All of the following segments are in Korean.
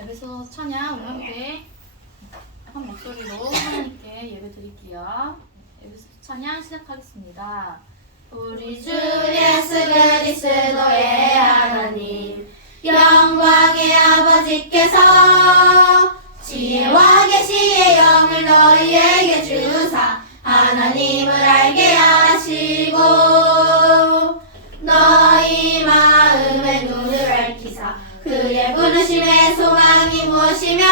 에베소 찬양 우리 함께 한 목소리로 하나님께 예배 드릴게요. 에베소 찬양 시작하겠습니다. 우리 주 예수 그리스도의 하나님 영광의 아버지께서 지혜와 계시의 영을 너희에게 주사 하나님을 알게 하시고 부르심의 소망이 무엇이며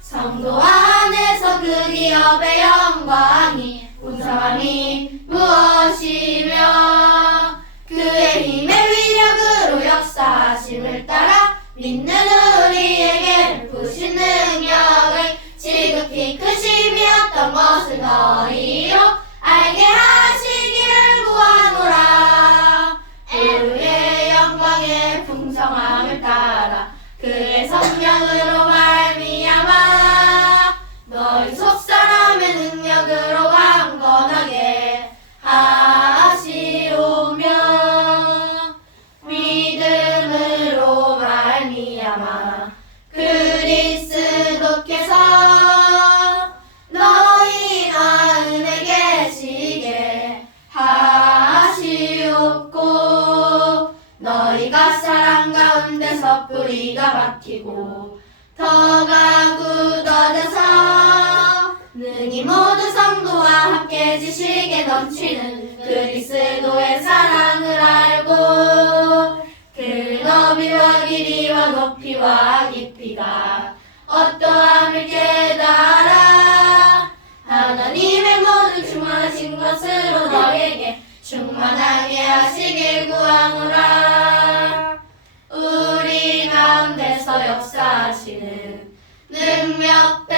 성도 안에서 그 기업의 영광이 운성함이 무엇이며 그의 힘의 위력으로 역사하심을 따라 믿는 우리에게 부신 능력을 지극히 크심이 어떤 것을 너희 지식에 넘치는 그리스도의 사랑을 알고 그 너비와 길이와 높이와 깊이가 어떠함을 깨달아 하나님의 모든 충만하신 것으로 너에게 충만하게 하시길 구하노라. 우리 가운데서 역사하시는 능력대로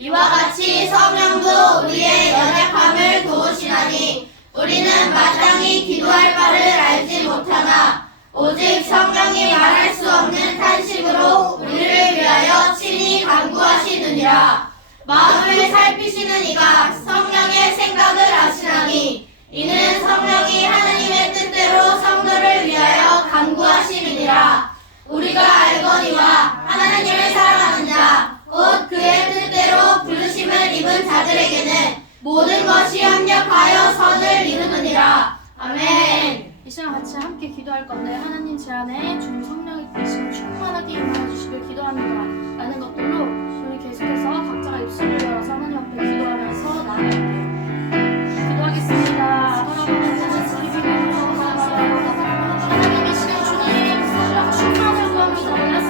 이와 같이 성령도 우리의 연약함을 도우시나니 우리는 마땅히 기도할 바를 알지 못하나 오직 성령이 말할 수 없는 탄식으로 우리를 위하여 친히 간구하시느니라. 마음을 살피시는 이가 성령의 생각을 아시나니 이는 성령이 하나님의 뜻대로 성도를 위하여 간구하 것이 합력하여 선을 이루느니라. 아멘. 이 시간 같이 함께 기도할 건데 하나님 제 안에 주님 성령의 뜻을 충만하게 임하여 주시길 기도합니다. 라는 것들로 우리 계속해서 각자가 입술을 열어서 하나님 앞에 기도하면서 나아갈게요. 기도하겠습니다. 하나님 이 시간 주님 성령 충만을 구합니다.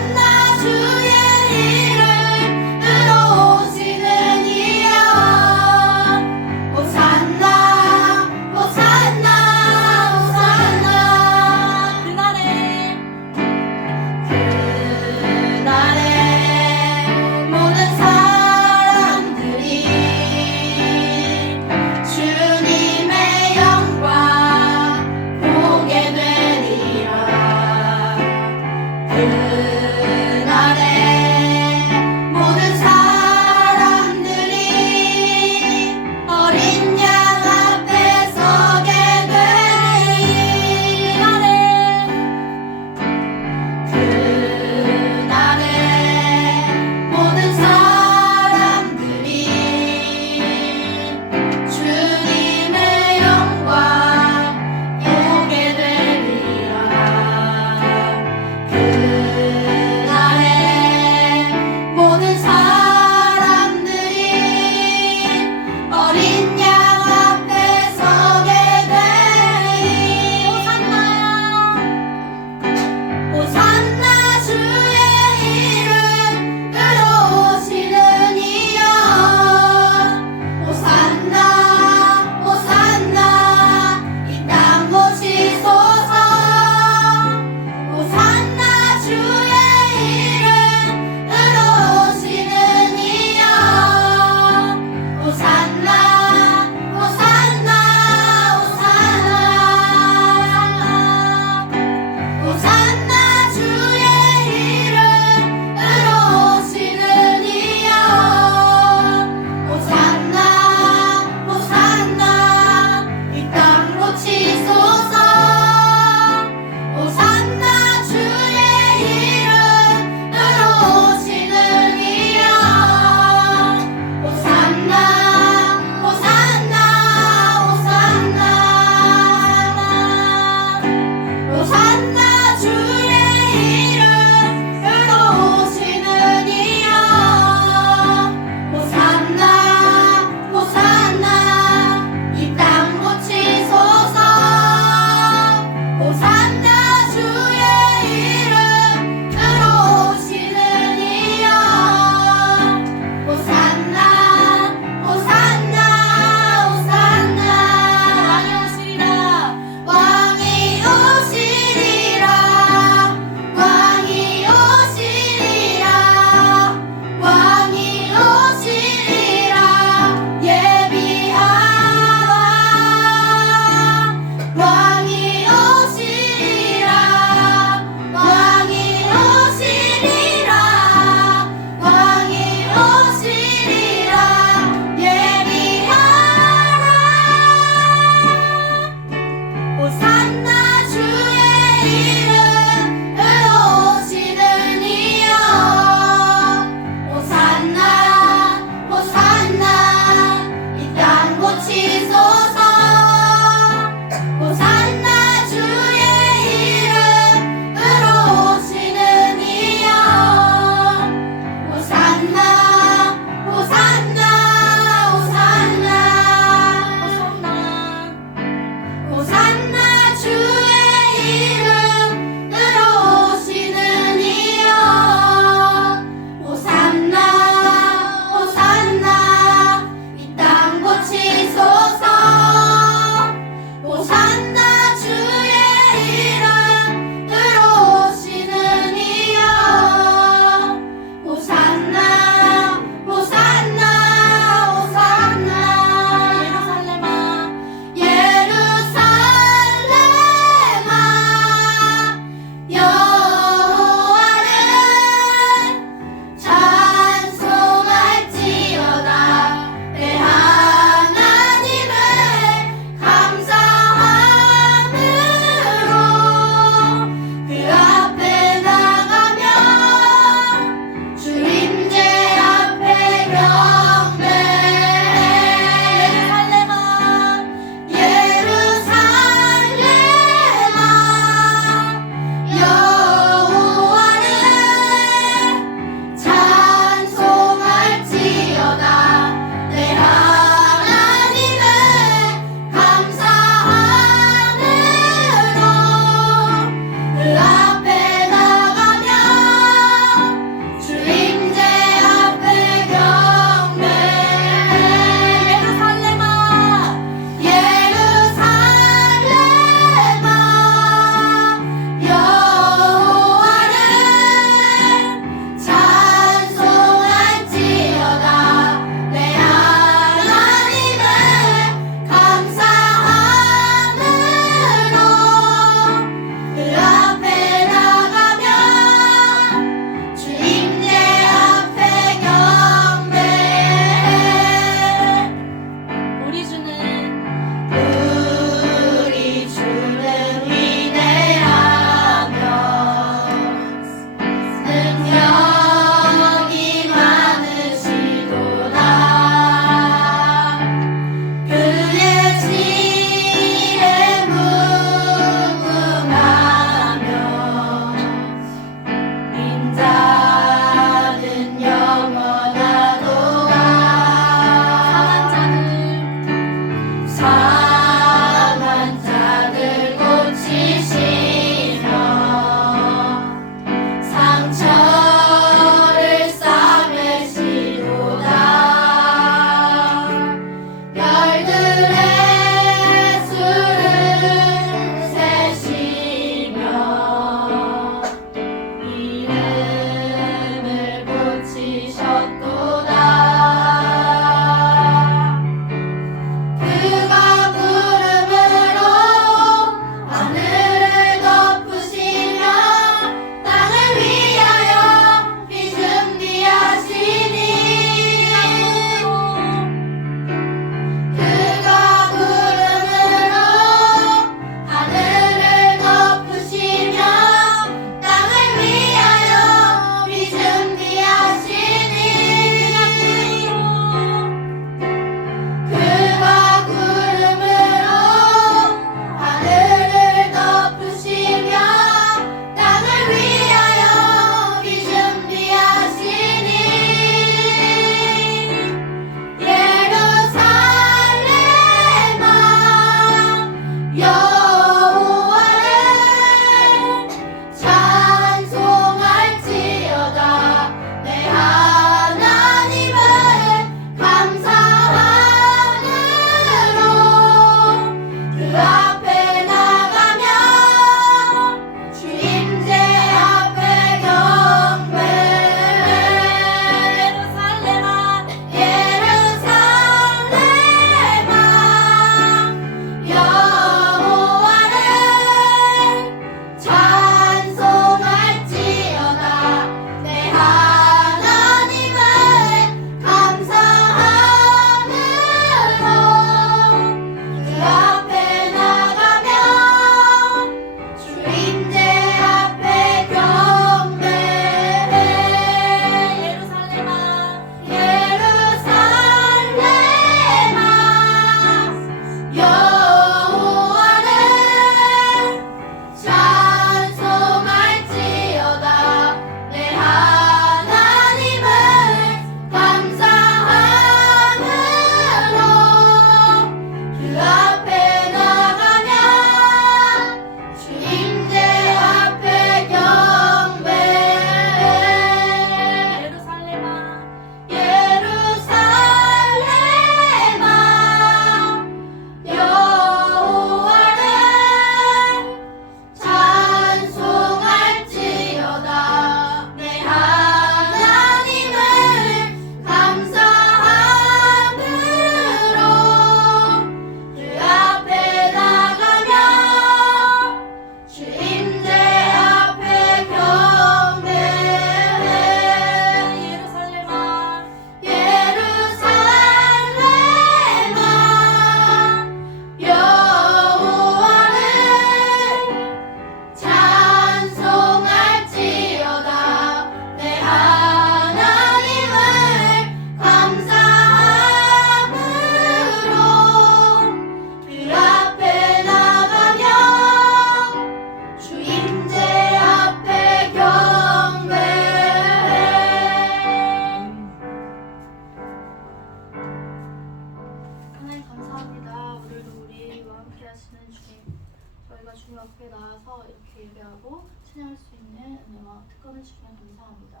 앞에 나와서 이렇게 예배하고 찬양할 수 있는 은혜와 특권을 주시면 감사합니다.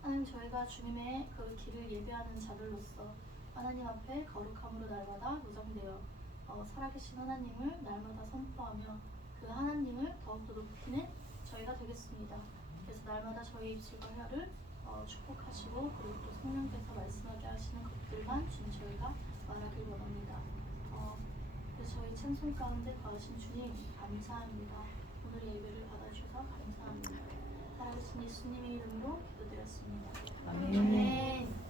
하나님 저희가 주님의 그 길을 예배하는 자들로서 하나님 앞에 거룩함으로 날마다 무장되어 어, 살아계신 하나님을 날마다 선포하며 그 하나님을 더욱더 높이는 저희가 되겠습니다. 그래서 날마다 저희 입술과 혀를 어, 축복하시고 그리고 또 성령께서 말씀하게 하시는 것들만 주님 저희가 말하길 원합니다. 저희 찬송 가운데 거하신 주님 감사합니다. 오늘 예배를 받아주셔서 감사합니다. 살아계신 예수님의 이름으로 기도드렸습니다. 아멘. 아멘.